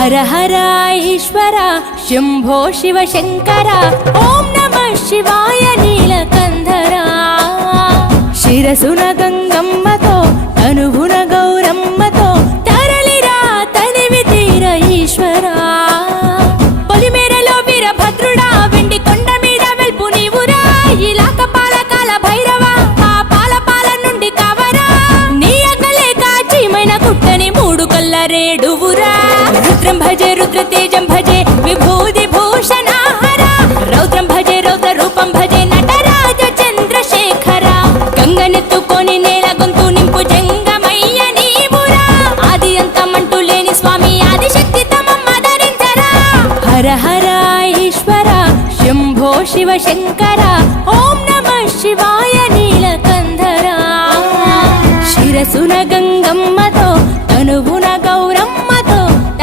హర హర ఈశ్వర శంభో శివ శంకర ఓం నమః శివాయ నీలకంధర శిరసున గంగమ్మతో తనువున గౌరమ్మతో తరలిరా తనివి తీర ఈశ్వరా పొలిమేరలో వీరభద్రుడా వెండి కొండ మీద వెల్పు నీవురా ఇలాక పాలకాల భైరవ ఆ పాల నుండి కవరా నీ అగలే కాచీమైన కుట్టని మూడు కల్ల రేడువురా రుద్రం భజే రుద్ర తేజం భజే విభూతి భూషణాహర రౌద్రం భజే రౌద్ర రూపం భజే నటరాజ చంద్రశేఖర గంగనెత్తుకొని నేల గొంతు నింపు జంగమయ్య నీవురా ఆది అంతమంటూ లేని స్వామి ఆదిశక్తి తమం ఆదరించరా హర హర ఈశ్వర శంభో శివ శంకర